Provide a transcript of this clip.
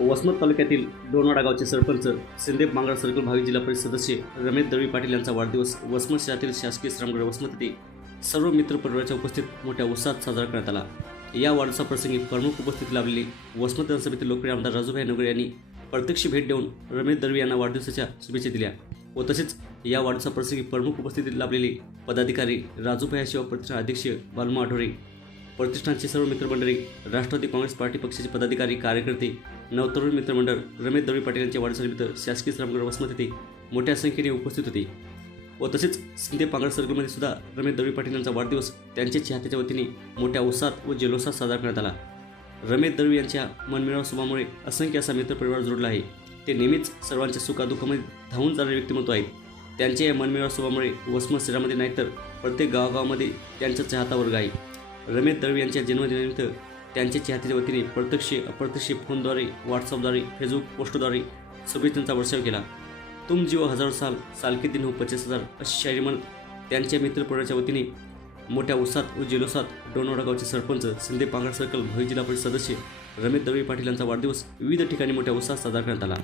वसमत तालुक्यातील डोनवाडा गावचे सरपंच शिंदे पांगळ सर्कल भावी जिल्हा परिषद सदस्य रमेश दळवी पाटील यांचा वाढदिवस वसमत शहरातील शासकीय श्रामगृह वसमत येथे सर्व मित्र परिवाराच्या उपस्थित मोठ्या उत्साहात साजरा करण्यात आला। या वाढदिवसाप्रसंगी प्रमुख उपस्थिती लाभलेली वसमत विधानसभेतील लोकप्रिय आमदार राजूभाई नगर यांनी प्रत्यक्ष भेट देऊन रमेश दळवी यांना वाढदिवसाच्या शुभेच्छा दिल्या व तसेच या वाढदिवसाप्रसंगी प्रमुख उपस्थितीत लाभलेले पदाधिकारी राजूभाई सेवा प्रतिष्ठान अध्यक्ष बालमा आठवरे, प्रतिष्ठानचे सर्व मित्रमंडळी, राष्ट्रवादी काँग्रेस पार्टी पक्षाचे पदाधिकारी कार्यकर्ते, नवतरुण मित्रमंडळ रमेश दळवी पाटील यांच्या वाढदिवसानिमित्त शासकीय श्रामगृह वसमत येथे मोठ्या संख्येने उपस्थित होते व तसेच शिंदे पांगळ सर्कलमध्ये सुद्धा रमेश दळवी पाटील यांचा वाढदिवस त्यांच्या चाहत्याच्या वतीने मोठ्या उत्साहात व जल्लोषात साजरा करण्यात आला। रमेश दळवी यांच्या मनमिळावू स्वभावामुळे असंख्य असा मित्रपरिवार जोडला आहे। ते नेहमीच सर्वांच्या सुखादुःखामध्ये धावून जाणारे व्यक्तिमत्व आहेत। त्यांच्या या मनमिळावू स्वभावामुळे वसमत शहरामध्ये नाही तर प्रत्येक गावागावामध्ये त्यांचा चाहता वर्ग आहे। रमेश दळवी यांच्या जन्मदिनानिमित्त त्यांच्या चाहत्याच्या वतीने प्रत्यक्ष अप्रत्यक्ष फोनद्वारे, व्हॉट्सअपद्वारे, फेसबुक पोस्टद्वारे शुभेच्छांचा वर्षाव केला। तुम जीव हजारो साल, साल के दिन हो 50,000 अशी शायरी म्हणत त्यांच्या मित्रपरिवाराच्या वतीने मोठ्या उत्साहात व जल्लोषात डोनवाडा गावचे सरपंच शिंदे पांगळ सर्कल भावी जिल्हा परिषद सदस्य रमेश दळवी पाटील यांचा वाढदिवस विविध ठिकाणी मोठ्या उत्साहात साजरा करण्यात आला।